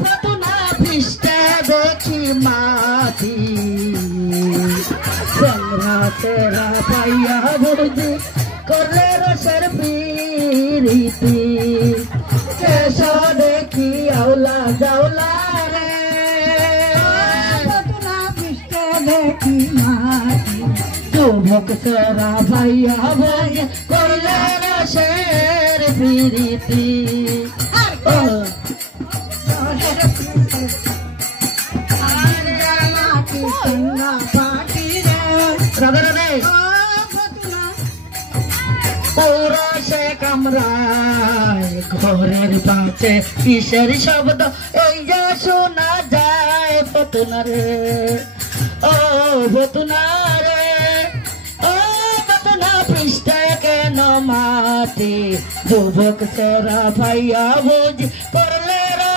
ফতুনা পৃষ্ঠে দেখি মাটি চেংরা তেরা পাইয়া বুঝি করলে রসের পিরিতি কেশ দেখি আউলা যাওলা রে ফতুনা পৃষ্ঠে দেখি মাটি যুবক তেরা পাইয়া বুঝি করলে রসের পিরিতি রাধে রাধে পৌরসে কামরায় ঘরের পাশে কিসের শব্দ এই যে শোনা যায় ফতুনা রে ও ফতুনা রে ও ফতুনা পৃষ্ঠে কেন মাটি যুবক সেরা ভাইয়া বুঝি